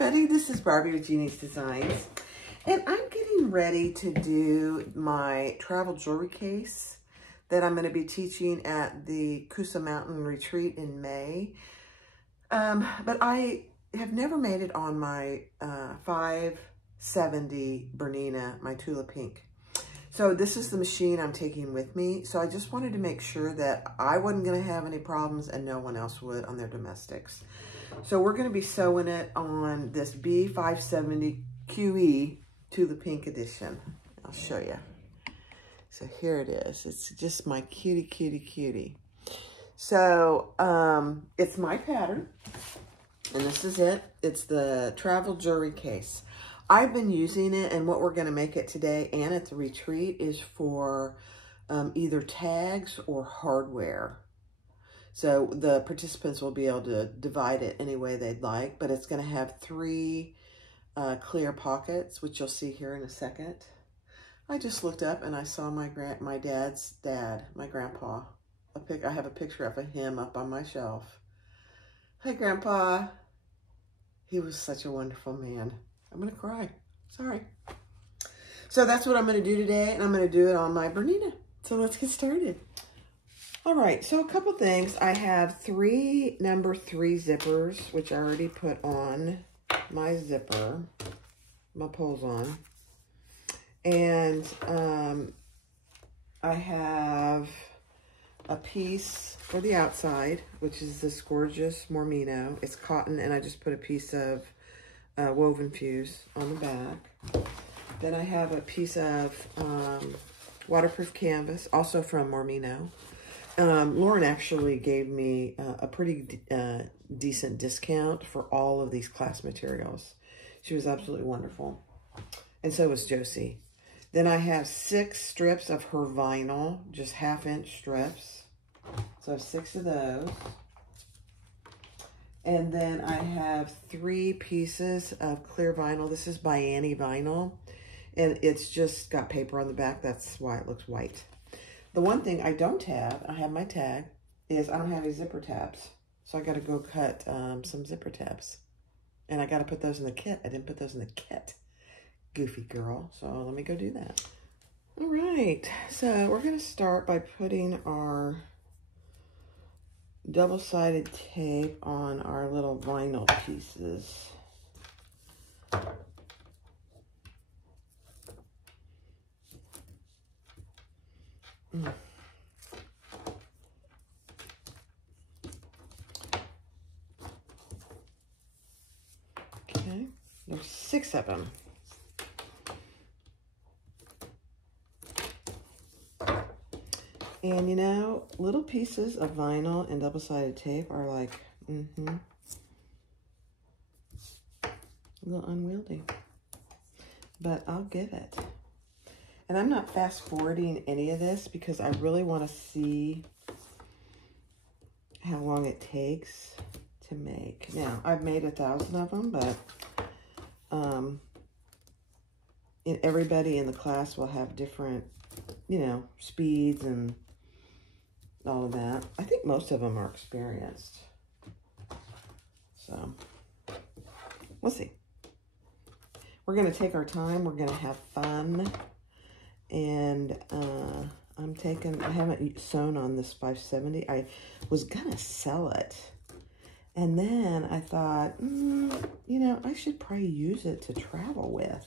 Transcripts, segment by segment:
everybody, this is Barbie with Jeannie's Designs, and I'm getting ready to do my travel jewelry case that I'm going to be teaching at the Coosa Mountain Retreat in May. But I have never made it on my 570 Bernina, my Tula Pink. So this is the machine I'm taking with me. So I just wanted to make sure that I wasn't going to have any problems and no one else would on their domestics. So we're going to be sewing it on this B570 QE Tula Pink edition. I'll show you. So here it is. It's just my cutie, cutie, cutie. So it's my pattern, and this is it. It's the travel jewelry case. I've been using it, and what we're going to make it today and at the retreat is for either tags or hardware. So the participants will be able to divide it any way they'd like, but it's going to have 3 clear pockets, which you'll see here in a second. I just looked up and I saw my dad's dad, my grandpa. I have a picture of him up on my shelf. Hi, Grandpa. He was such a wonderful man. I'm going to cry. Sorry. So that's what I'm going to do today, and I'm going to do it on my Bernina. So let's get started. All right, so a couple things. I have 3 number 3 zippers, which I already put on my zipper, my pulls on. And I have a piece for the outside, which is this gorgeous Mormino. It's cotton, and I just put a piece of woven fuse on the back. Then I have a piece of waterproof canvas, also from Mormino. Lauren actually gave me a pretty decent discount for all of these class materials. She was absolutely wonderful. And so was Josie. Then I have 6 strips of her vinyl, just 1/2-inch strips. So I have 6 of those. And then I have 3 pieces of clear vinyl. This is by Annie vinyl. And it's just got paper on the back. That's why it looks white. The one thing I don't have, I have my tag, is I don't have any zipper tabs. So I got to go cut some zipper tabs. And I got to put those in the kit. I didn't put those in the kit. Goofy girl. So let me go do that. All right. So we're going to start by putting our double-sided tape on our little vinyl pieces. Okay, there's 6 of them. And you know, little pieces of vinyl and double-sided tape are like, a little unwieldy. But I'll give it. And I'm not fast-forwarding any of this because I really want to see how long it takes to make. Now, I've made 1,000 of them, but everybody in the class will have different, you know, speeds and all of that. I think most of them are experienced. So, we'll see. We're going to take our time. We're going to have fun. And I haven't sewn on this 570. I was going to sell it. And then I thought, you know, I should probably use it to travel with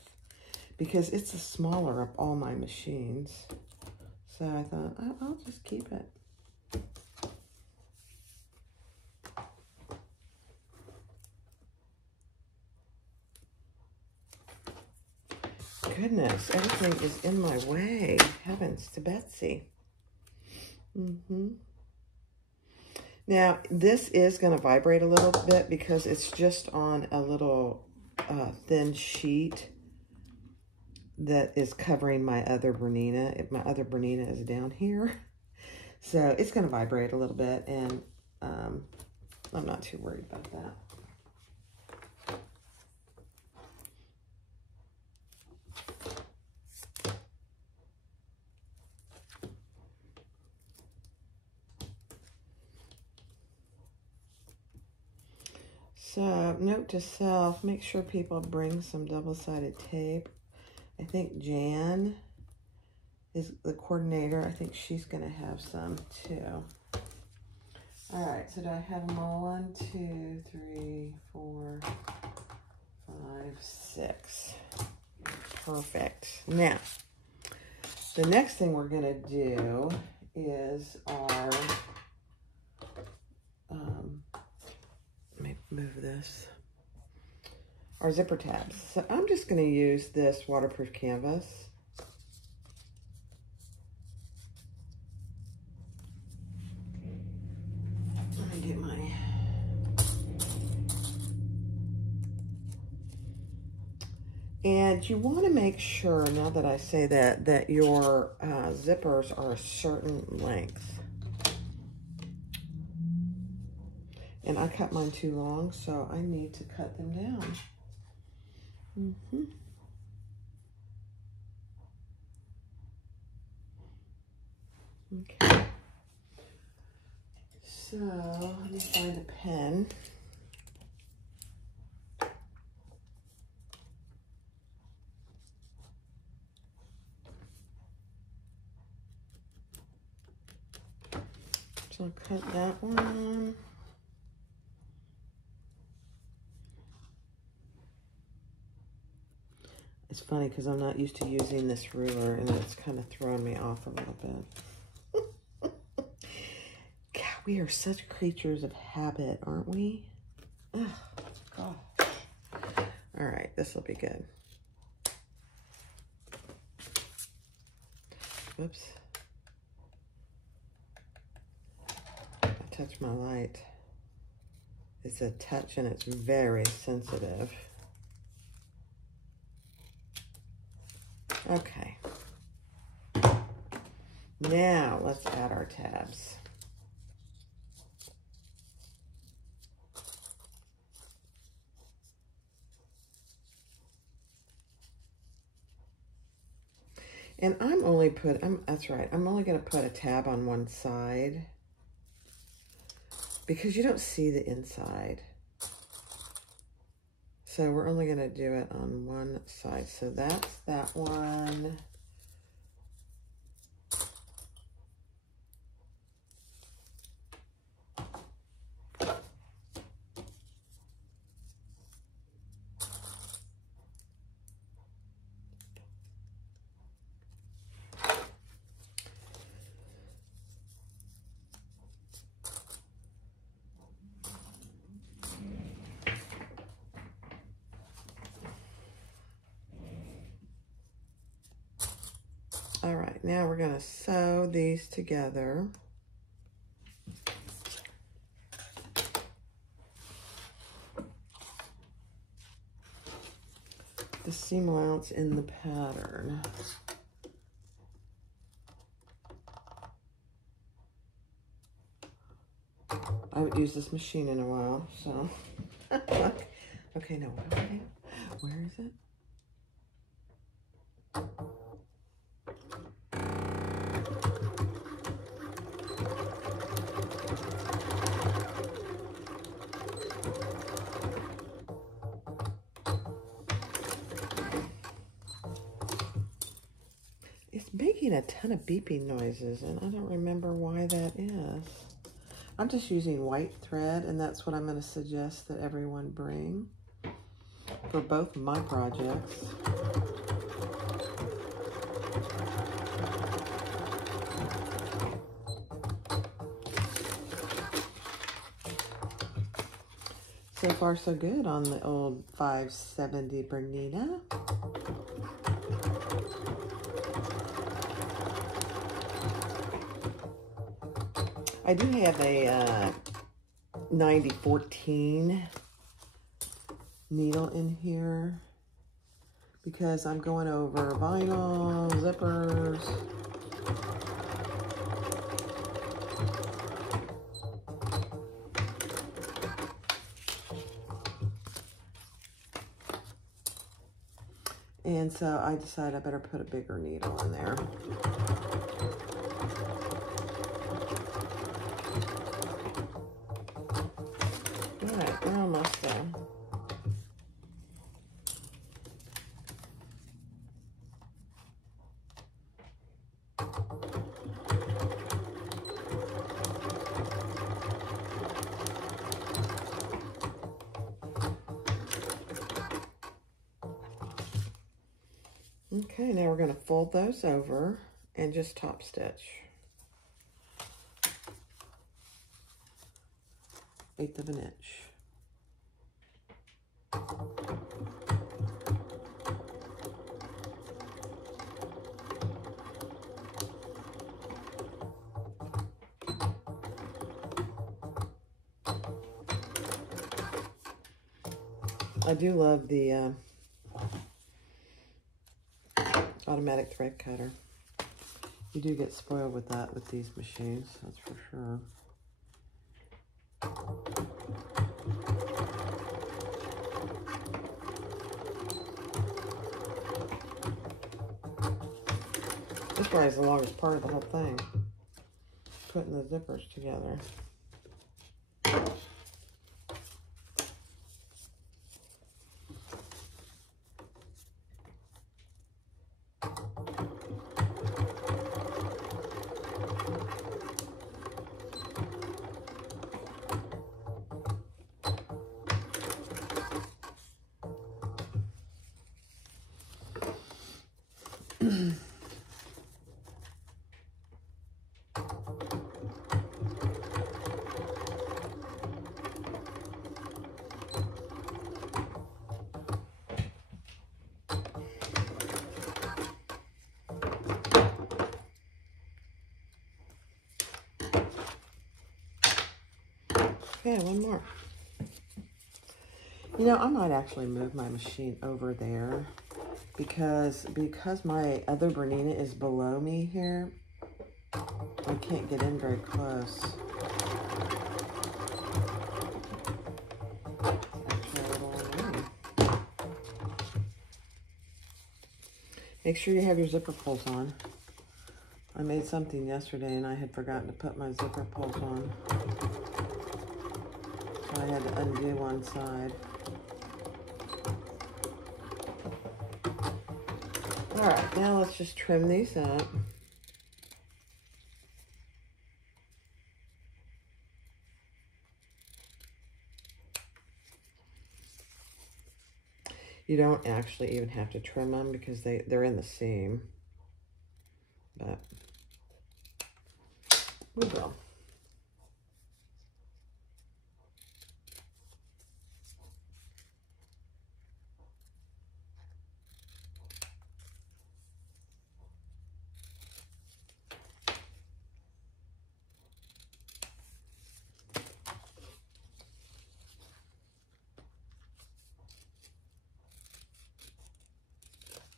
because it's the smaller of all my machines. So I thought, I'll just keep it. Goodness, everything is in my way. Heavens to Betsy. Now, this is going to vibrate a little bit because it's just on a little thin sheet that is covering my other Bernina. My other Bernina is down here. So it's going to vibrate a little bit, and I'm not too worried about that. So, note to self, make sure people bring some double-sided tape. I think Jan is the coordinator. I think she's going to have some too. All right, so do I have them all? 1, 2, 3, 4, 5, 6. Perfect. Now, the next thing we're going to do is our, let me move this, our zipper tabs. So I'm just going to use this waterproof canvas. Let me get my, and you want to make sure, now that I say that, that your zippers are a certain length. And I cut mine too long, so I need to cut them down. Okay. So, let me find a pen. So I'll cut that one. It's funny because I'm not used to using this ruler and it's kind of throwing me off a little bit. God, we are such creatures of habit, aren't we? Oh, gosh. All right, this will be good. Whoops. I touched my light. It's a touch and it's very sensitive. Okay. Now let's add our tabs. And I'm only that's right, I'm only going to put a tab on one side because you don't see the inside. So we're only going to do it on one side. So that's that one. All right, now we're going to sew these together. The seam allowance in the pattern. I haven't used this machine in a while, so. Okay, no, what do I do? Where is it? It's making a ton of beeping noises, and I don't remember why that is. I'm just using white thread, and that's what I'm going to suggest that everyone bring for both of my projects. So far, so good on the old 570 Bernina. I do have a 9014 needle in here because I'm going over vinyl, zippers. And so I decided I better put a bigger needle in there. All right, we're almost there. Okay, now we're going to fold those over and just top stitch. 1/8 of an inch. I do love the automatic thread cutter. You do get spoiled with that with these machines, that's for sure. This probably is the longest part of the whole thing, putting the zippers together. Okay, one more. You know, I might actually move my machine over there because my other Bernina is below me here. I can't get in very close. Make sure you have your zipper pulls on. I made something yesterday and I had forgotten to put my zipper pulls on. So I had to undo one side. All right, now let's just trim these up. You don't actually even have to trim them because they're in the seam, but we will.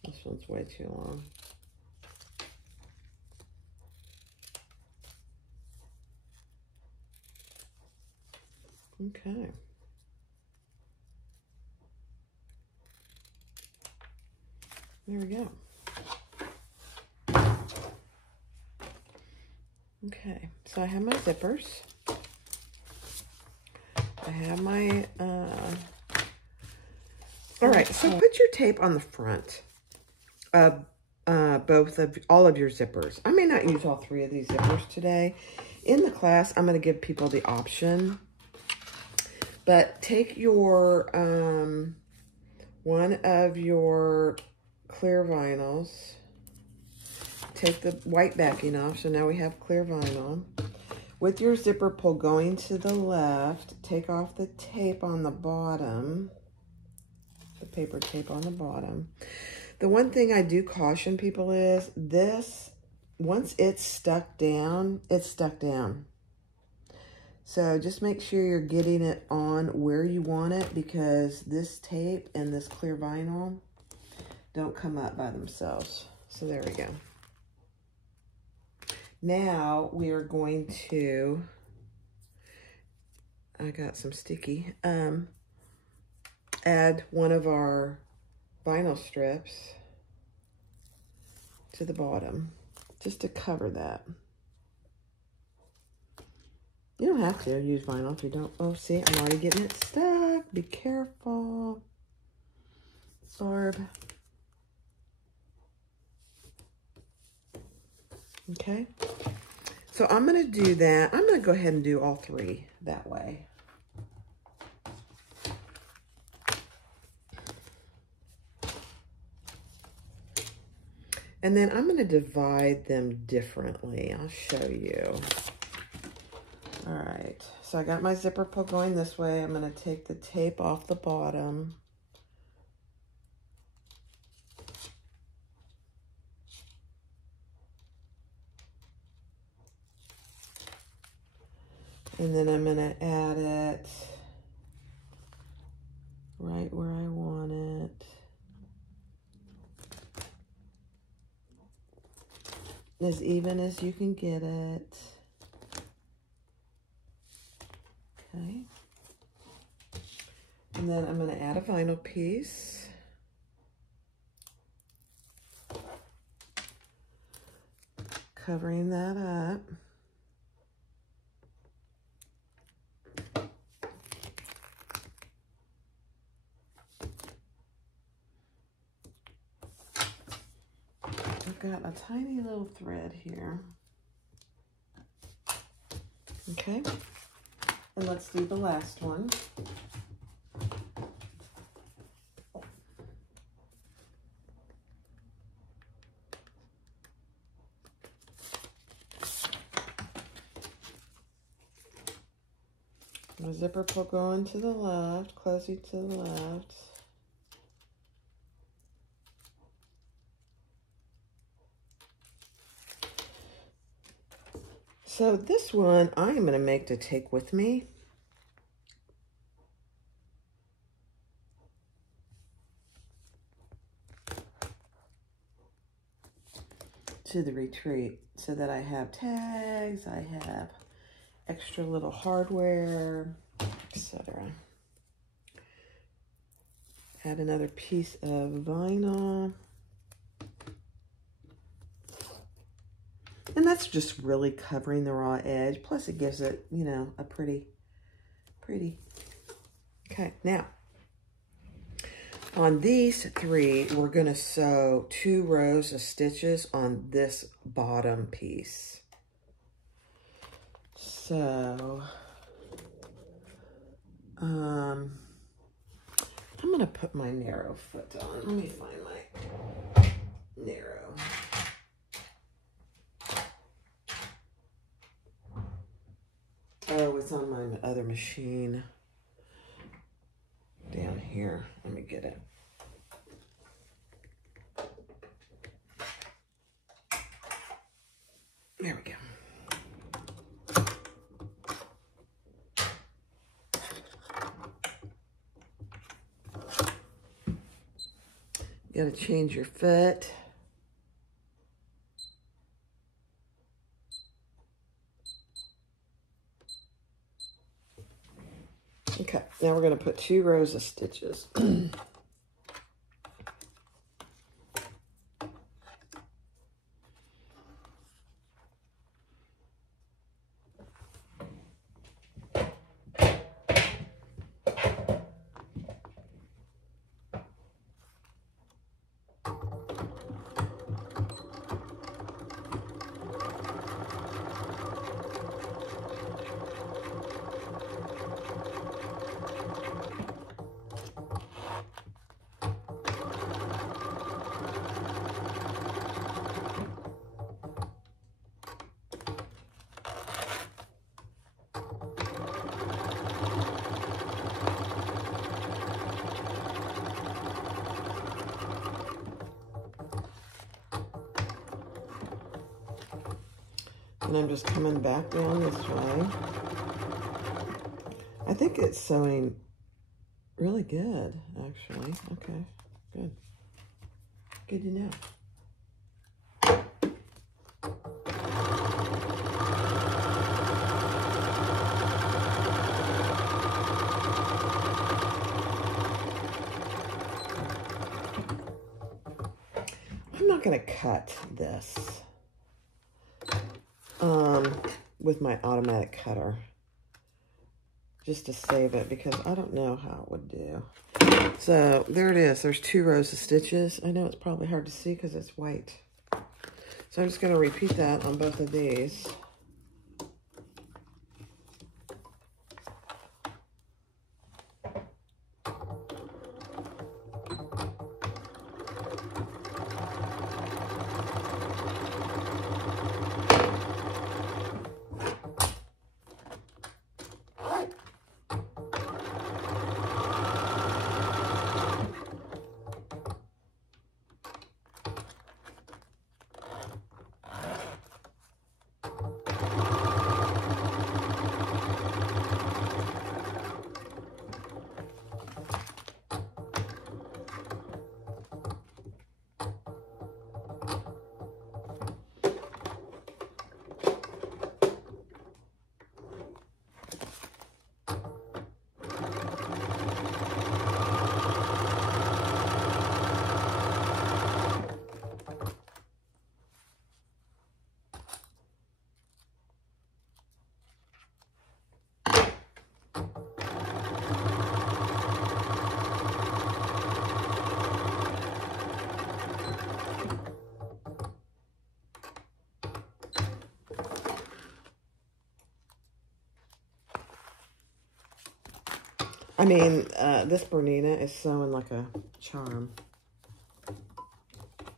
This one's way too long. Okay. There we go. Okay, so I have my zippers. I have my, all right, so put your tape on the front of all of your zippers. I may not use all 3 of these zippers today. In the class, I'm going to give people the option. But take your, one of your clear vinyls. Take the white backing off, so now we have clear vinyl. With your zipper pull going to the left, take off the tape on the bottom, the paper tape on the bottom. The one thing I do caution people is this, once it's stuck down, it's stuck down. So just make sure you're getting it on where you want it, because this tape and this clear vinyl don't come up by themselves. So there we go. Now we are going to, I got some sticky, add one of our vinyl strips to the bottom, just to cover that. You don't have to use vinyl if you don't. Oh, see, I'm already getting it stuck. Be careful. Barb. Okay. So I'm going to do that. I'm going to go ahead and do all 3 that way. And then I'm going to divide them differently. I'll show you. All right, so I got my zipper pull going this way. I'm going to take the tape off the bottom. And then I'm going to add it right where I want it. As even as you can get it. Okay. And then I'm going to add a vinyl piece. Covering that up. I've got a tiny little thread here. Okay. And let's do the last one. My zipper pull going to the left, closing to the left. So this one I am going to make to take with me. To the retreat, so that I have tags, I have extra little hardware, etc. Add another piece of vinyl. And that's just really covering the raw edge. Plus it gives it, you know, a pretty. Okay, now, on these three, we're going to sew 2 rows of stitches on this bottom piece. So, I'm going to put my narrow foot on. Let me find my narrow. Oh, it's on my other machine. Down here. Let me get it. There we go. You gotta change your foot. Okay, now we're gonna put 2 rows of stitches. And I'm just coming back down this way. I think it's sewing really good, actually. Okay, good. Good to know. I'm not going to cut this with my automatic cutter, just to save it, because I don't know how it would do. So there it is. There's 2 rows of stitches. I know it's probably hard to see because it's white. So I'm just going to repeat that on both of these. I mean, this Bernina is sewing like a charm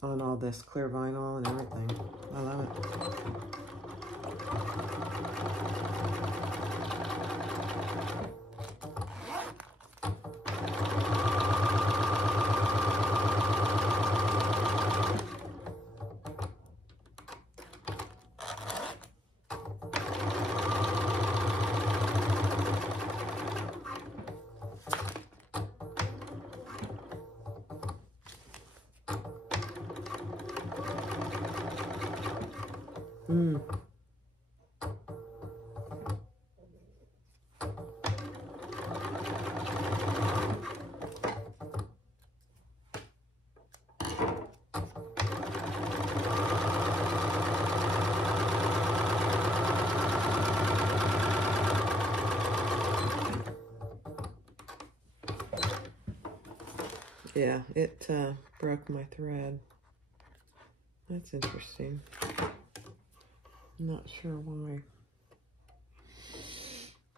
on all this clear vinyl and everything. I love it. Mm. Yeah, it broke my thread. That's interesting. I'm not sure why.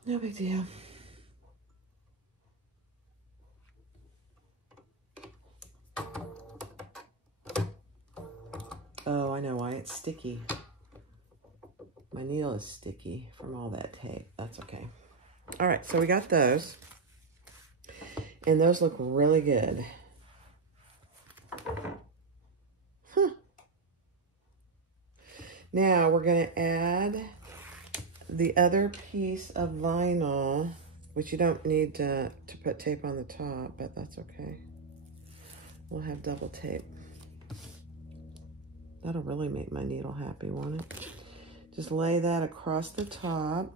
No big deal. Oh, I know why. It's sticky. My needle is sticky from all that tape. That's okay. All right, so we got those. And those look really good. Huh. Now we're going to add the other piece of vinyl, which you don't need to put tape on the top, but that's okay. We'll have double tape. That'll really make my needle happy, won't it? Just lay that across the top.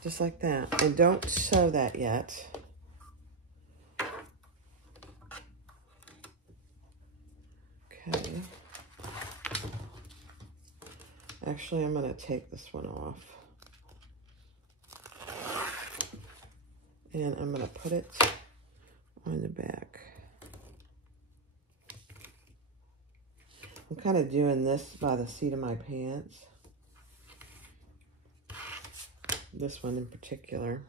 Just like that. And don't sew that yet. Okay. Actually, I'm going to take this one off. And I'm going to put it on the back. I'm kind of doing this by the seat of my pants. This one in particular.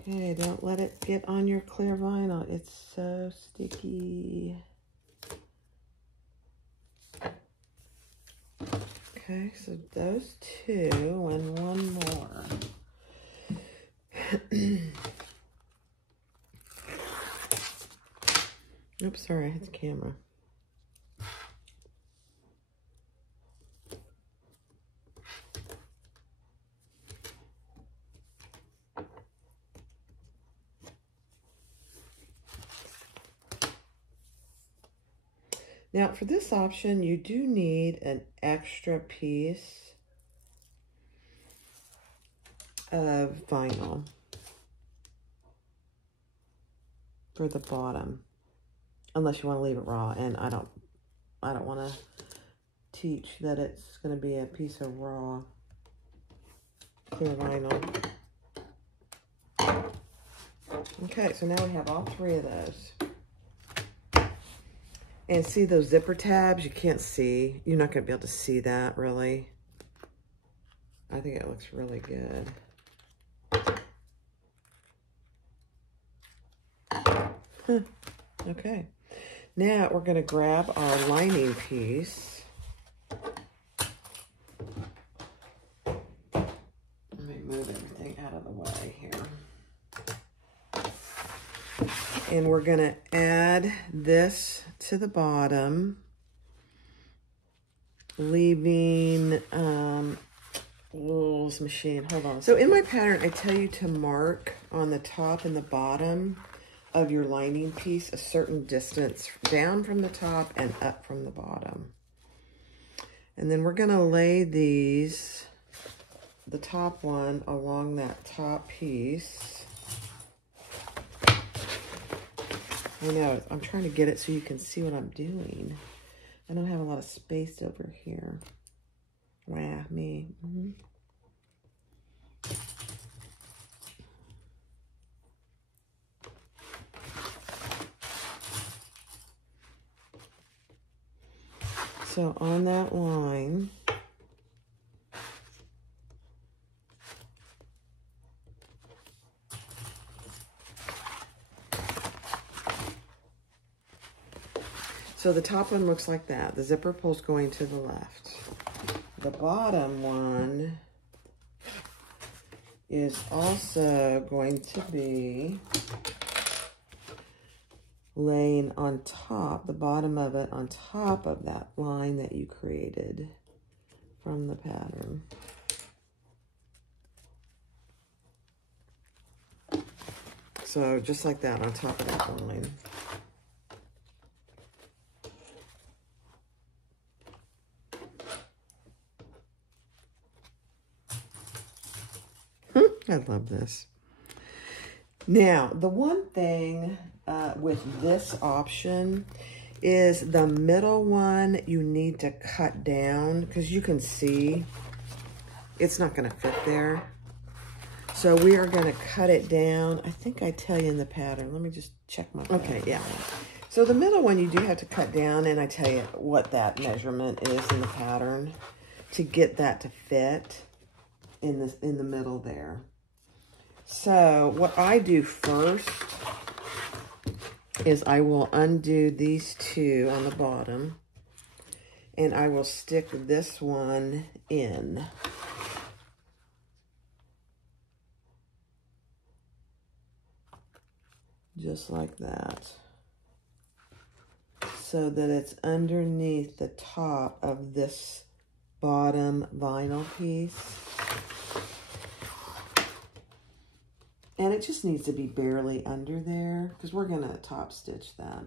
Okay, don't let it get on your clear vinyl. It's so sticky. Okay, so those two and one more. Oops, sorry, I hit the camera. Now, for this option, you do need an extra piece of vinyl for the bottom, unless you want to leave it raw. And I don't want to teach that it's going to be a piece of raw clear vinyl. Okay, so now we have all three of those. And see those zipper tabs? You can't see. You're not going to be able to see that, really. I think it looks really good. Huh. Okay. Now we're going to grab our lining piece. Let me move everything out of the way here. And we're going to add this to the bottom, leaving, this machine, hold on. So in my pattern, I tell you to mark on the top and the bottom of your lining piece a certain distance down from the top and up from the bottom. And then we're going to lay these, the top one along that top piece. I know, I'm trying to get it so you can see what I'm doing. I don't have a lot of space over here. Wow, me. So on that line, so the top one looks like that. The zipper pull's going to the left. The bottom one is also going to be laying on top, the bottom of it on top of that line that you created from the pattern. So just like that on top of that line. I love this. Now, the one thing with this option is the middle one you need to cut down because you can see it's not going to fit there. So we are going to cut it down. I think I tell you in the pattern. Let me just check my pattern. Okay, yeah. So the middle one you do have to cut down, and I tell you what that measurement is in the pattern to get that to fit in the middle there. So what I do first is I will undo these two on the bottom, and I will stick this one in. Just like that. So that it's underneath the top of this bottom vinyl piece. And it just needs to be barely under there because we're going to top stitch that.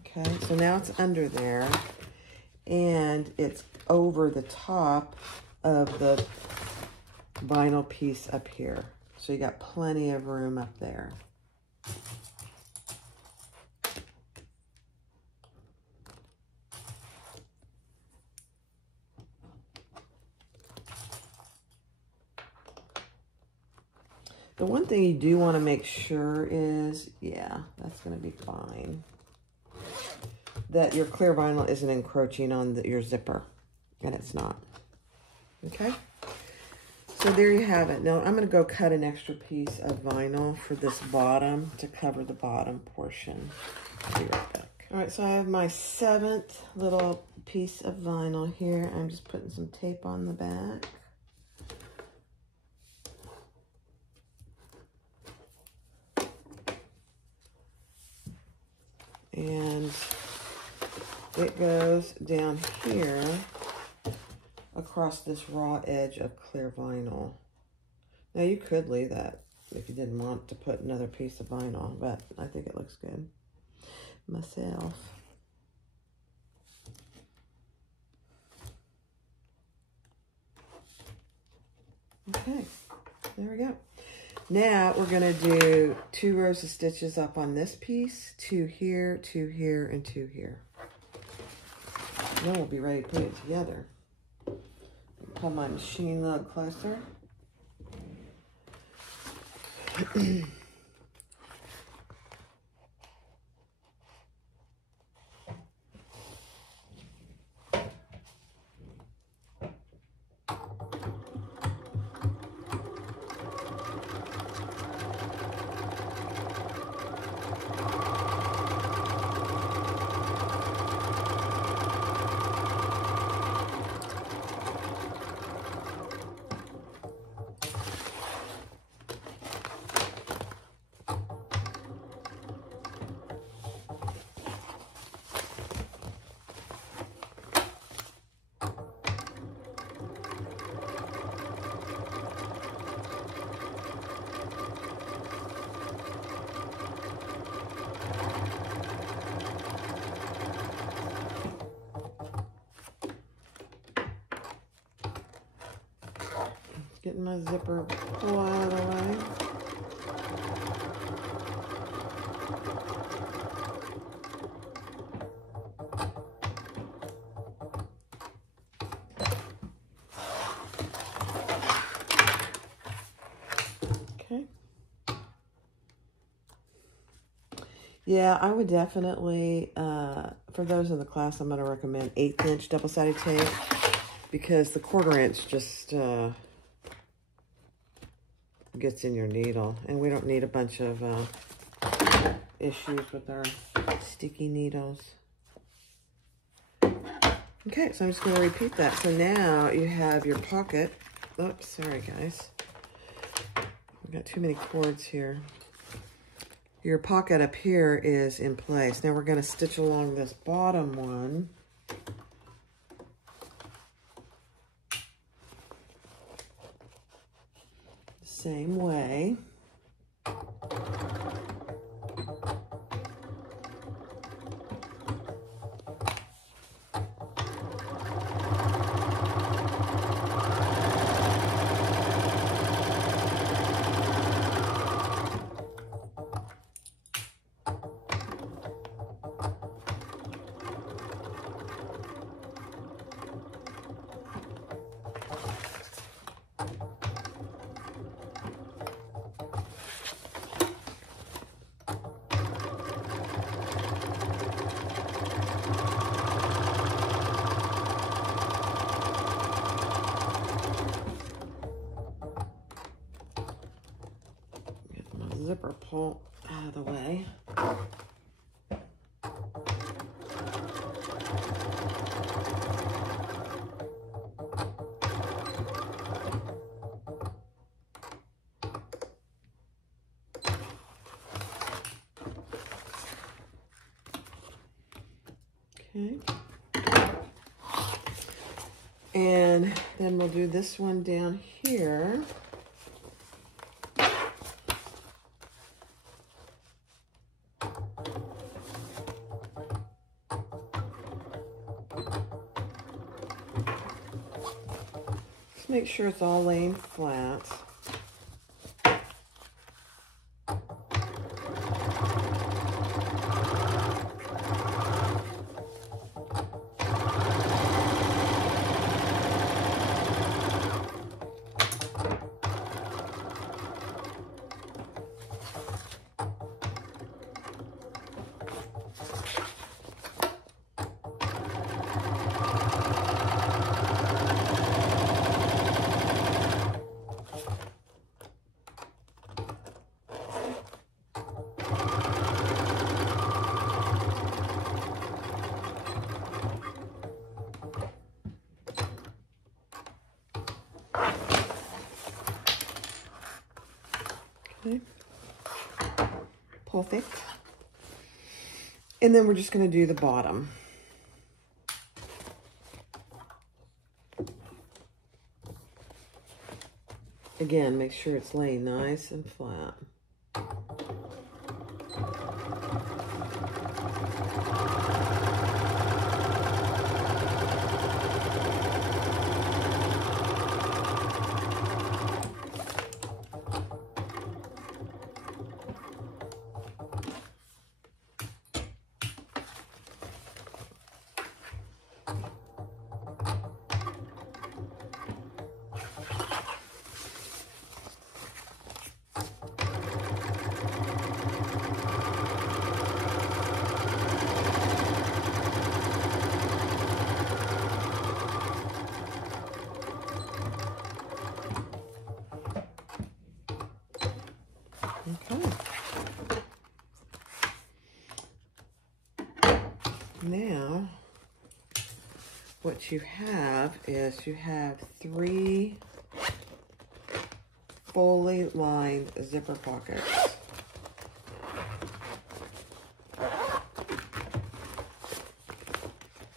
Okay, so now it's under there and it's over the top of the vinyl piece up here. So you got plenty of room up there. The one thing you do want to make sure is, yeah, that's going to be fine, that your clear vinyl isn't encroaching on your zipper, and it's not. Okay? So there you have it. Now I'm going to go cut an extra piece of vinyl for this bottom to cover the bottom portion. I'll be right back. All right, so I have my 7th little piece of vinyl here. I'm just putting some tape on the back. And it goes down here across this raw edge of clear vinyl. Now you could leave that if you didn't want to put another piece of vinyl, but I think it looks good myself. Okay, there we go. Now we're going to do 2 rows of stitches up on this piece, 2 here, 2 here, and 2 here. Then we'll be ready to put it together. Pull my machine a little closer. Getting my zipper pull out of the way. Okay. Yeah, I would definitely, for those in the class, I'm going to recommend 1/8 inch double-sided tape because the 1/4 inch just gets in your needle. And we don't need a bunch of issues with our sticky needles. Okay, so I'm just going to repeat that. So now you have your pocket. Oops, sorry guys. I've got too many cords here. Your pocket up here is in place. Now we're going to stitch along this bottom one. Same way. Zipper pull out of the way. Okay. And then we'll do this one down here. Just make sure it's all laying flat. Okay. Perfect. And then we're just going to do the bottom. Again, make sure it's laying nice and flat. Okay. Now, what you have is you have 3 fully lined zipper pockets.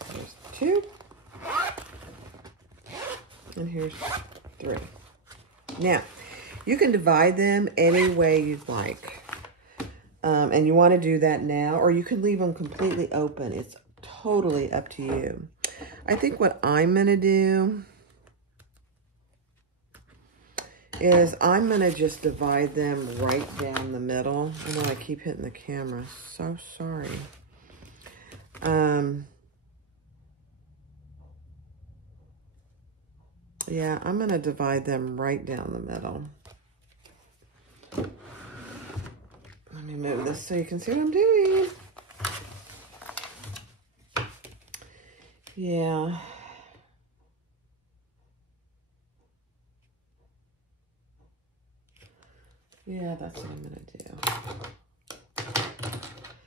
There's 2. And here's 3. Now, you can divide them any way you'd like. And you want to do that now, or you can leave them completely open. It's totally up to you. I think what I'm going to do is I'm going to just divide them right down the middle. I know I keep hitting the camera. So sorry. Yeah, I'm going to divide them right down the middle. Let me move this so you can see what I'm doing. Yeah. Yeah, that's what I'm going to do.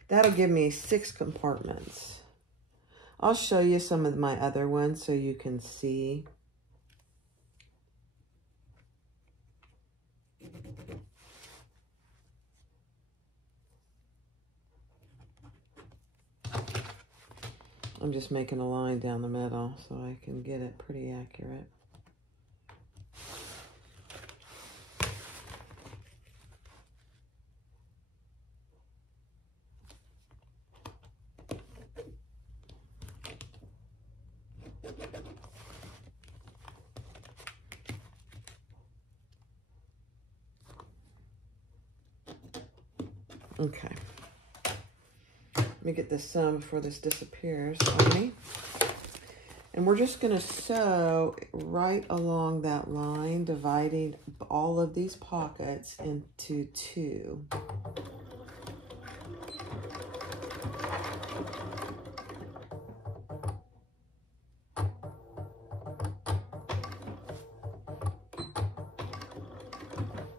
That'll give me 6 compartments. I'll show you some of my other ones so you can see. I'm just making a line down the middle so I can get it pretty accurate. Okay. Let me get this sewn before this disappears on me. And we're just going to sew right along that line, dividing all of these pockets into 2.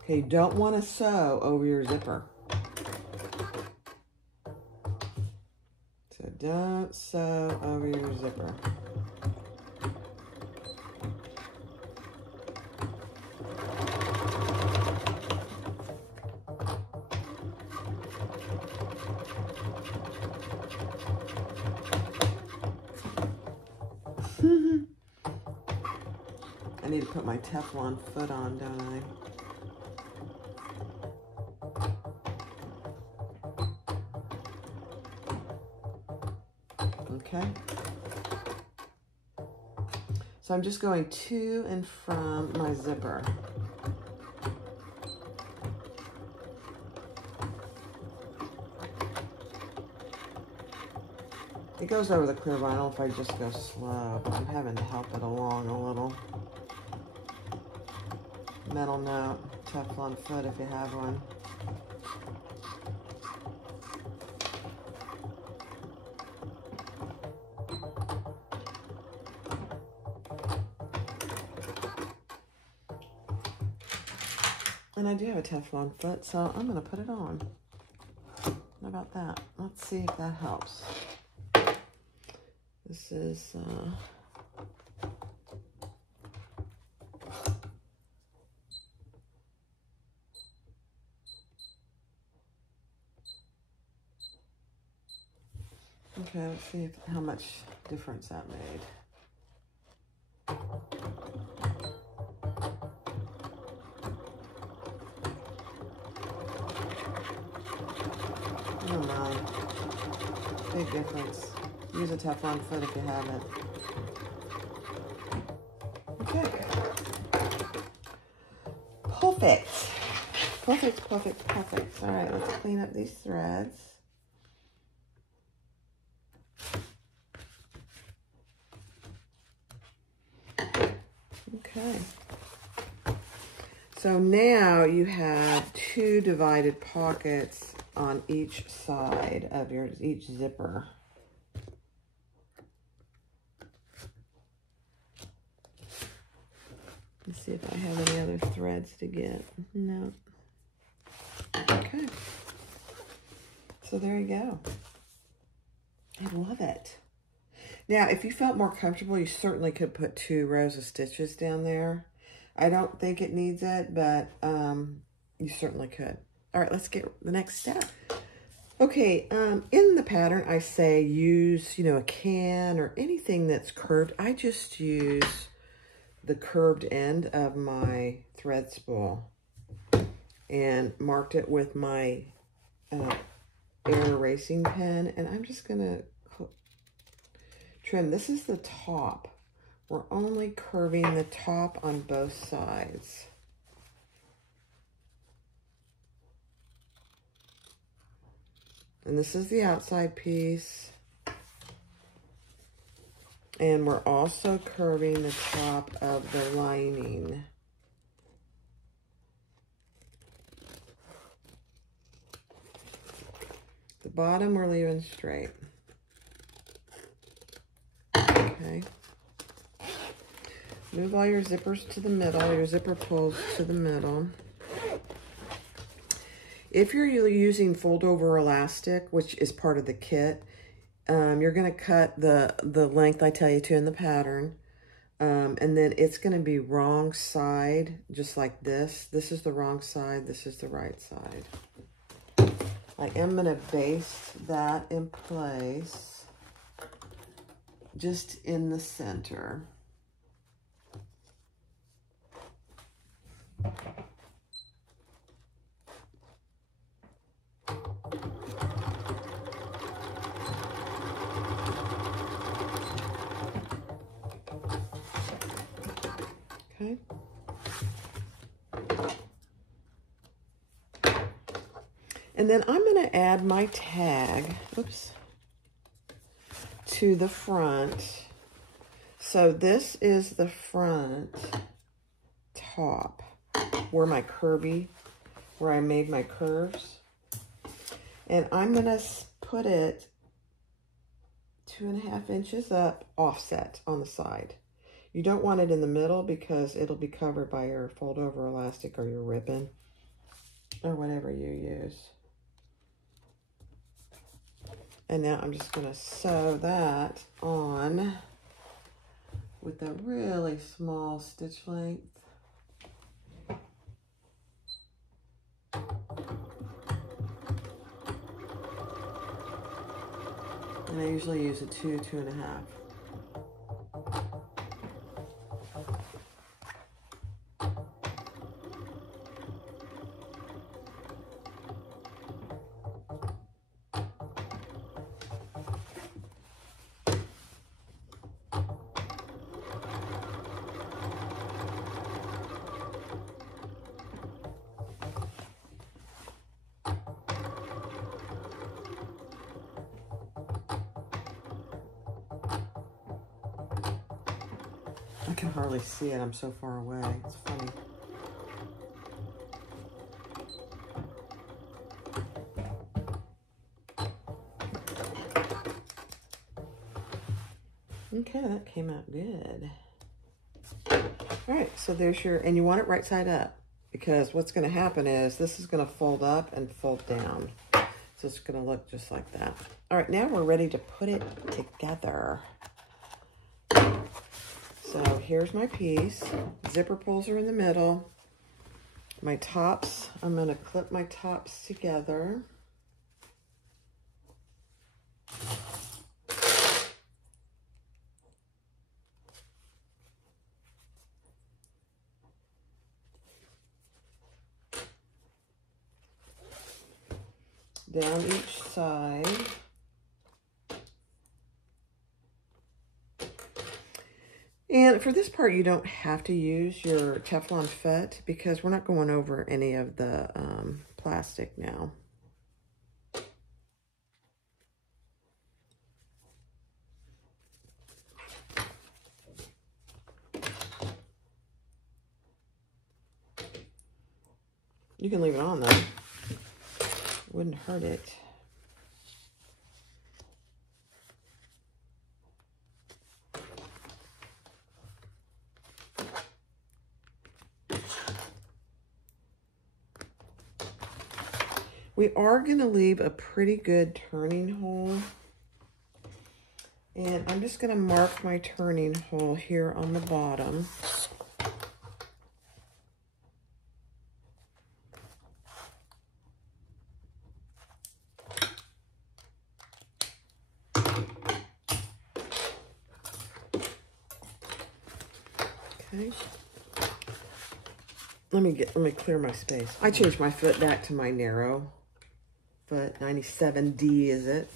Okay, you don't want to sew over your zipper. So don't sew over your zipper. I need to put my Teflon foot on, don't I? Okay. So I'm just going to and from my zipper. It goes over the clear vinyl if I just go slow, but I'm having to help it along a little. Metal note, Teflon foot if you have one. And I do have a Teflon foot, so I'm going to put it on. How about that? Let's see if that helps. This is... Okay, let's see how much difference that made. Oh my, big difference. Use a Teflon foot if you have it. Okay. Perfect. Perfect, perfect, perfect. All right, let's clean up these threads. Okay. So now you have 2 divided pockets on each side of each zipper. Let's see if I have any other threads to get. No. Okay. So there you go. I love it. Now, if you felt more comfortable, you certainly could put 2 rows of stitches down there. I don't think it needs it, but you certainly could. All right, let's get the next step. Okay, in the pattern, I say use, a can or anything that's curved. I just use the curved end of my thread spool and marked it with my air erasing pen. And I'm just going to trim. This is the top. We're only curving the top on both sides. And this is the outside piece. And we're also curving the top of the lining. bottom we're leaving straight. Okay. Move all your zippers to the middle, your zipper pulls to the middle. If you're using fold over elastic, which is part of the kit, you're going to cut the length I tell you to in the pattern. And then it's going to be wrong side, just like this. This is the wrong side. This is the right side. I am going to baste that in place, just in the center. Okay. And then I'm going to add my tag, oops, to the front. So this is the front top where my curvy, where I made my curves. And I'm going to put it 2.5 inches up, offset on the side. You don't want it in the middle because it'll be covered by your fold over elastic or your ribbon or whatever you use. And now I'm just going to sew that on with a really small stitch length. And I usually use a 2.5. I can hardly see it. I'm so far away. It's funny. Okay, that came out good. All right, so there's your, and you want it right side up because what's going to happen is this is going to fold up and fold down. So it's going to look just like that. All right, now we're ready to put it together. So here's my piece. Zipper pulls are in the middle. My tops, I'm going to clip my tops together. Down each side. And for this part, you don't have to use your Teflon Fett because we're not going over any of the plastic now. You can leave it on though. Wouldn't hurt it. We are going to leave a pretty good turning hole. And I'm just going to mark my turning hole here on the bottom. Okay. Let me clear my space. I changed my foot back to my narrow foot. 97D is it?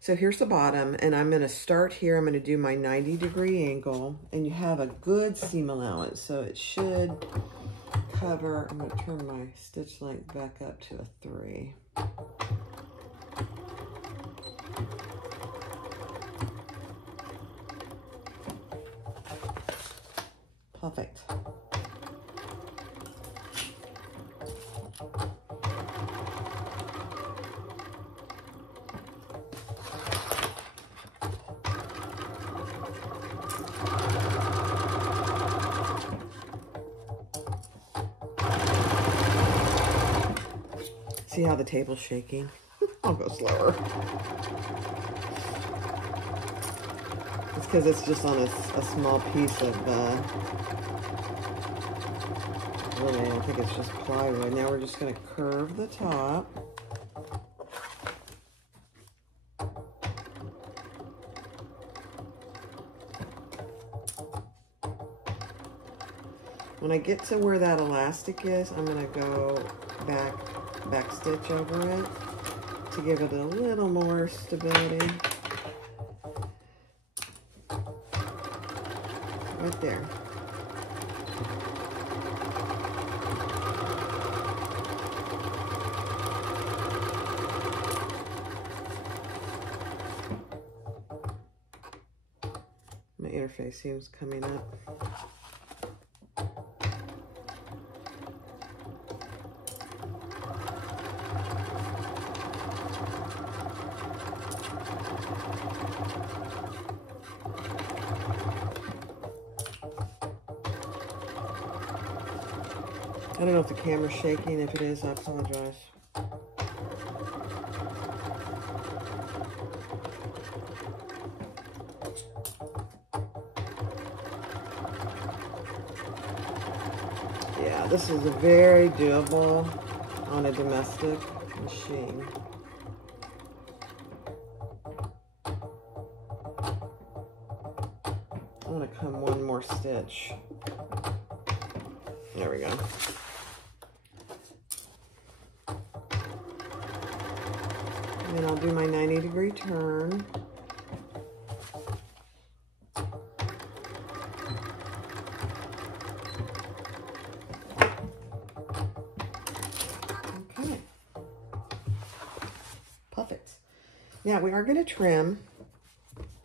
So here's the bottom, and I'm going to start here. I'm going to do my 90-degree angle, and you have a good seam allowance, so it should cover. I'm going to turn my stitch length back up to a 3. Perfect. See how the table's shaking? I'll go slower. It's because it's just on a small piece of, really, I think it's just plywood. Now we're just going to curve the top. When I get to where that elastic is, I'm going to go back stitch over it to give it a little more stability. Right there. My interface seems coming up. I don't know if the camera's shaking. If it is, I apologize. Yeah, this is very doable on a domestic machine. I'm going to come one more stitch. There we go. And I'll do my 90-degree turn. Okay. Perfect. Now we are going to trim.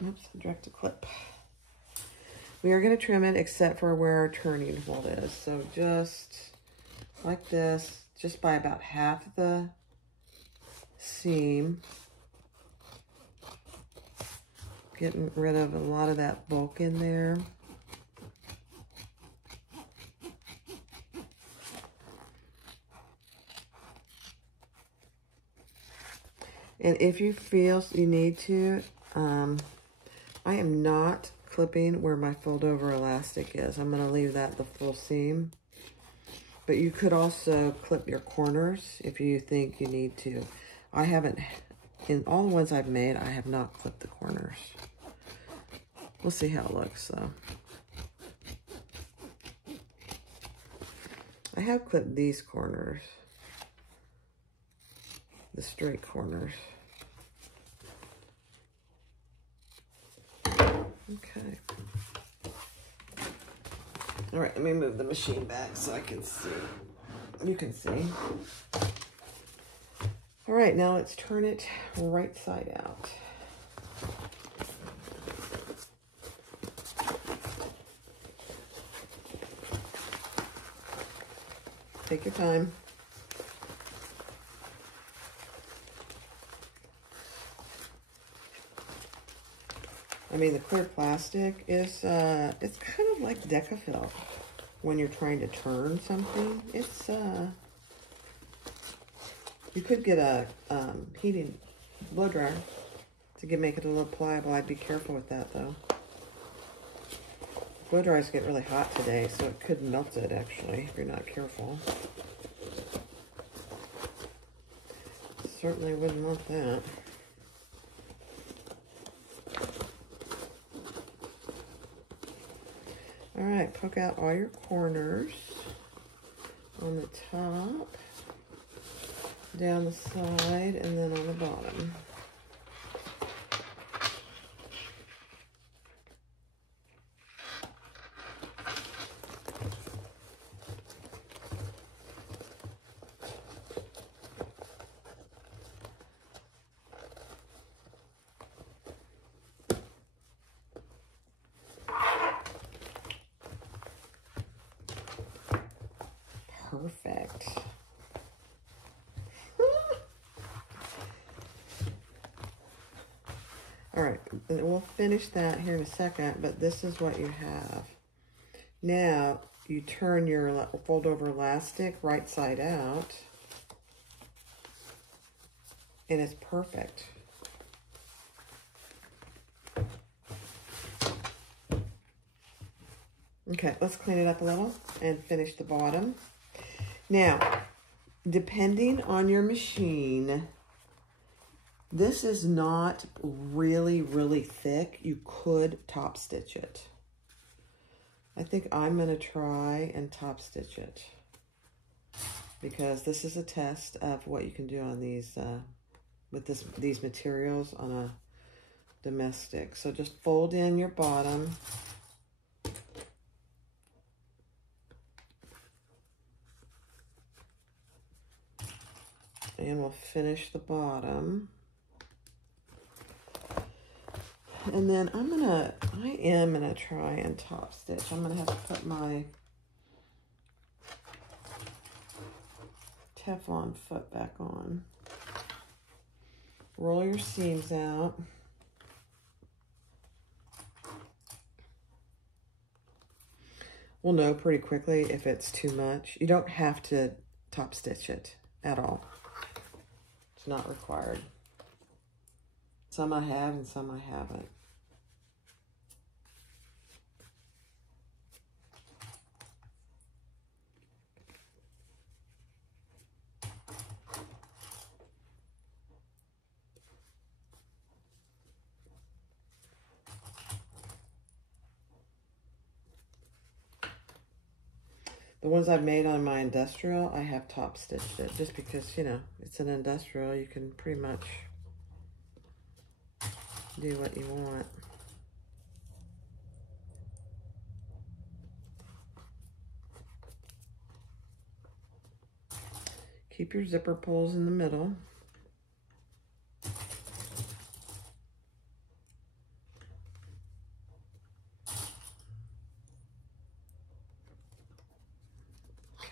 Oops, I dropped a clip. We are going to trim it except for where our turning hole is. So just like this, just by about half the seam. Getting rid of a lot of that bulk in there. And if you feel you need to, I am not clipping where my fold over elastic is. I'm going to leave that the full seam. But you could also clip your corners if you think you need to. I haven't, in all the ones I've made, I have not clipped the corners. We'll see how it looks though. I have clipped these corners, the straight corners. Okay. All right, let me move the machine back so I can see. You can see. All right, now let's turn it right side out. Take your time. I mean, the clear plastic is, it's kind of like Decafill when you're trying to turn something. It's, you could get a heating blow dryer to make it a little pliable. I'd be careful with that though. Blow dryers get really hot today, so it could melt it actually if you're not careful. Certainly wouldn't want that. All right, poke out all your corners on the top, down the side, and then on the bottom. Perfect. All right, we'll finish that here in a second, but this is what you have. Now, you turn your fold over elastic right side out. and it's perfect. Okay, let's clean it up a little and finish the bottom. Now, depending on your machine, this is not really, really thick. You could top stitch it. I think I'm gonna try and top stitch it because this is a test of what you can do on these, with these materials on a domestic. So just fold in your bottom. And we'll finish the bottom. And then I am gonna try and top stitch. I'm gonna have to put my Teflon foot back on. Roll your seams out. We'll know pretty quickly if it's too much. You don't have to top stitch it at all. It's not required. Some I have and some I haven't. The ones I've made on my industrial, I have top stitched it just because, you know, it's an industrial. You can pretty much do what you want. Keep your zipper pulls in the middle.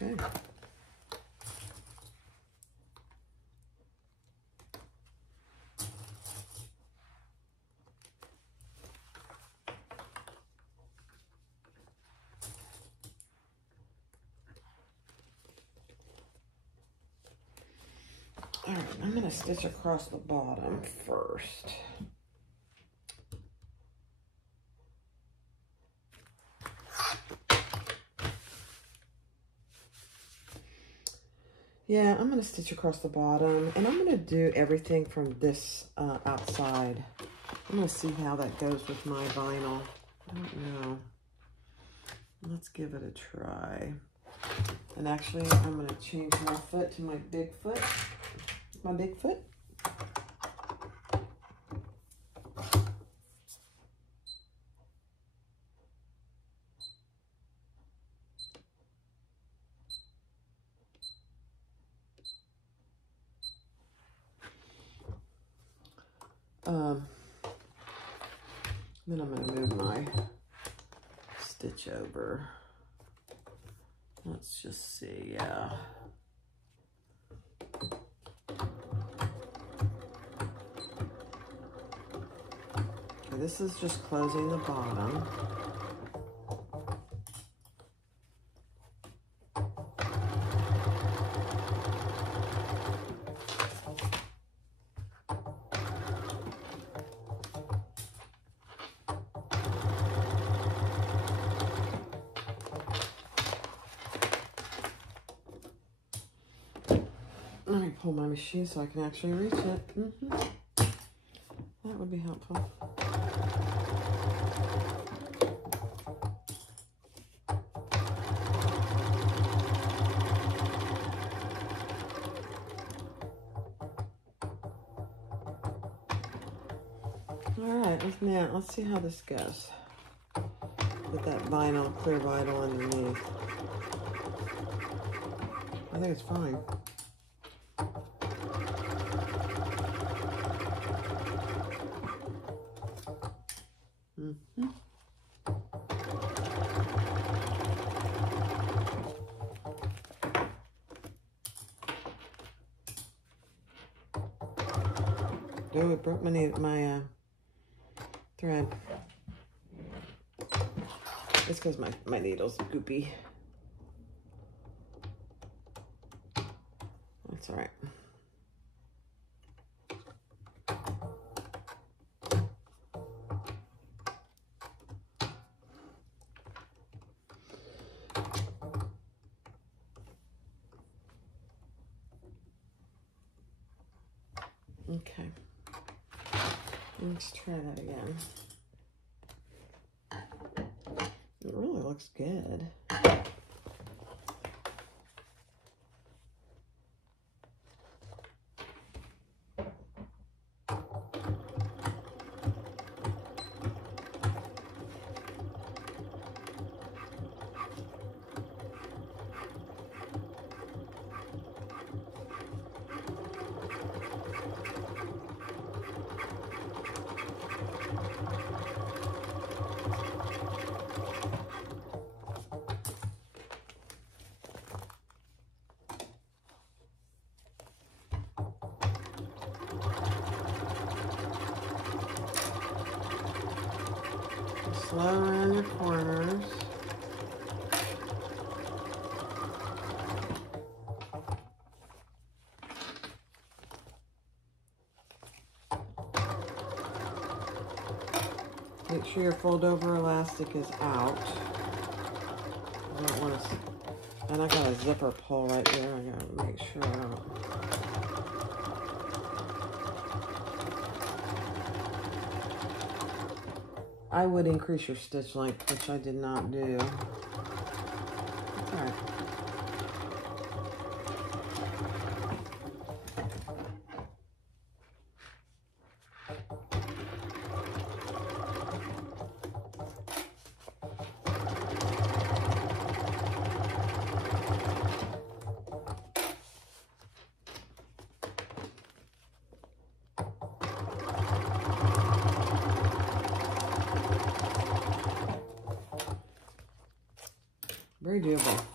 Okay. All right, I'm going to stitch across the bottom first. Yeah, I'm going to stitch across the bottom, and I'm going to do everything from this outside. I'm going to see how that goes with my vinyl. I don't know. Let's give it a try. And actually, I'm going to change my foot to my big foot. My big foot. Then I'm going to move my stitch over. Let's just see, yeah. Okay, this is just closing the bottom. Let me pull my machine so I can actually reach it. That would be helpful. All right, now let's see how this goes with that vinyl, clear vinyl underneath. I think it's fine. Oh, it broke my thread. It's because my needle's goopy. That's all right. Okay. Let's try that again. It really looks good. Slow around your corners. Make sure your fold over elastic is out. I don't want to, and I got a zipper pull right there. I gotta make sure I don't. I would increase your stitch length, which I did not do. That's all right. Very doable.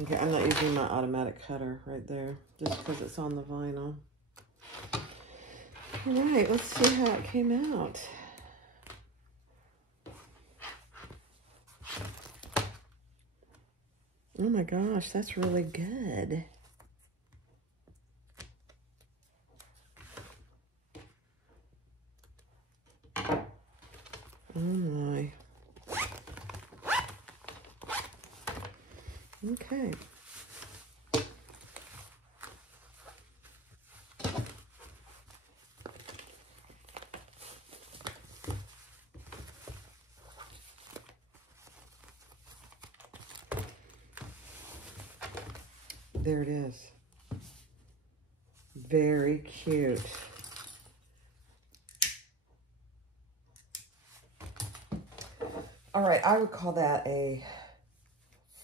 Okay, I'm not using my automatic cutter right there, just because it's on the vinyl. All right, let's see how it came out. Oh my gosh, that's really good. Oh my. Okay. There it is. Very cute. All right, I would call that a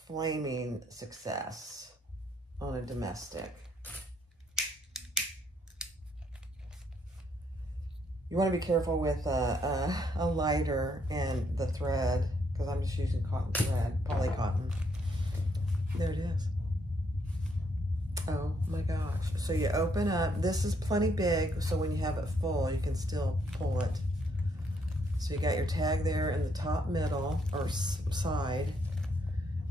flaming success on a domestic. You want to be careful with a lighter and the thread, because I'm just using cotton thread, poly cotton. There it is. Oh my gosh. So you open up, this is plenty big, so when you have it full, you can still pull it. So you got your tag there in the top middle, or side,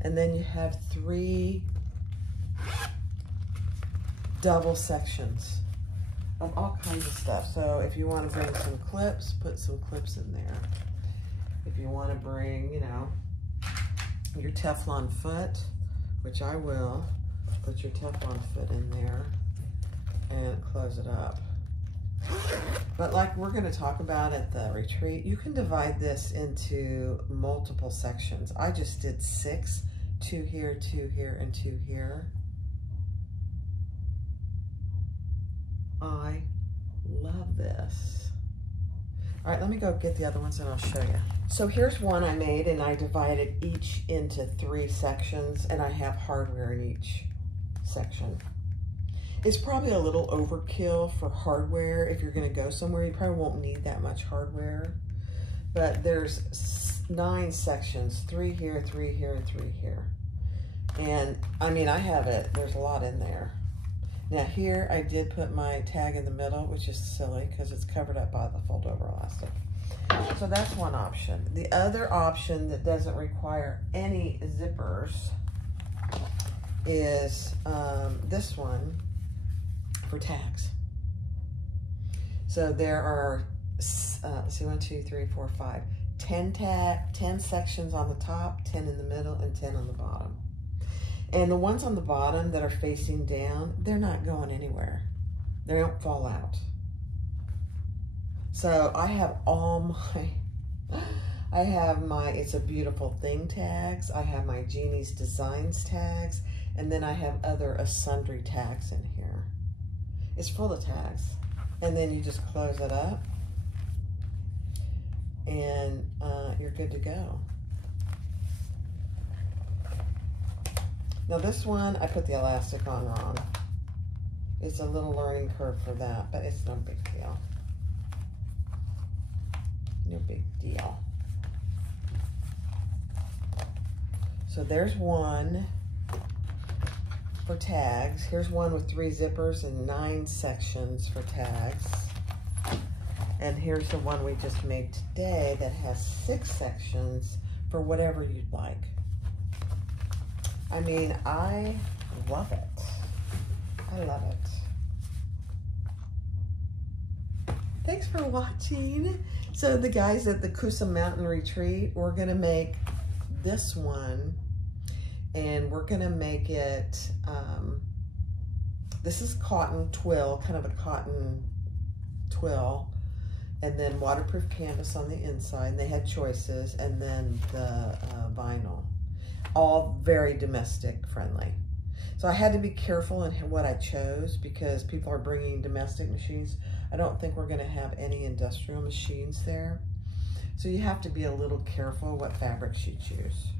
and then you have 3 double sections of all kinds of stuff. So if you want to bring some clips, put some clips in there. If you want to bring, you know, your Teflon foot, which I will, put your Teflon foot in there and close it up. But like we're going to talk about at the retreat, you can divide this into multiple sections. I just did 6, 2 here, 2 here, and 2 here. I love this. All right, let me go get the other ones and I'll show you. So here's one I made, and I divided each into 3 sections, and I have hardware in each section. It's probably a little overkill for hardware. If you're going to go somewhere, you probably won't need that much hardware. But there's 9 sections, 3 here, 3 here, and 3 here. And I mean, I have it, there's a lot in there. Now here I did put my tag in the middle, which is silly because it's covered up by the fold over elastic. So that's one option. The other option that doesn't require any zippers is this one for tags. So there are, let's see, 1, 2, 3, 4, 5, 10 sections on the top, 10 in the middle, and 10 on the bottom. And the ones on the bottom that are facing down, they're not going anywhere. They don't fall out. So I have all my, It's a Beautiful Thing tags. I have my Jeannie's Designs tags. And then I have other sundry tags in here. It's full of tags. And then you just close it up. And you're good to go. Now this one, I put the elastic on wrong. It's a little learning curve for that, but it's no big deal. No big deal. So there's one for tags. Here's one with 3 zippers and 9 sections for tags. And here's the one we just made today that has 6 sections for whatever you'd like. I mean, I love it. I love it. Thanks for watching. So the guys at the Coosa Mountain Retreat, we're gonna make this one, and we're gonna make it, this is cotton twill, kind of a cotton twill, and then waterproof canvas on the inside, and they had choices, and then the vinyl. All very domestic friendly. So I had to be careful in what I chose because people are bringing domestic machines. I don't think we're gonna have any industrial machines there. So you have to be a little careful what fabrics you choose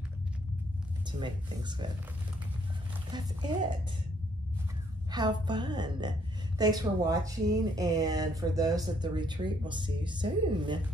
to make things good. That's it. How fun. Thanks for watching, and for those at the retreat, we'll see you soon.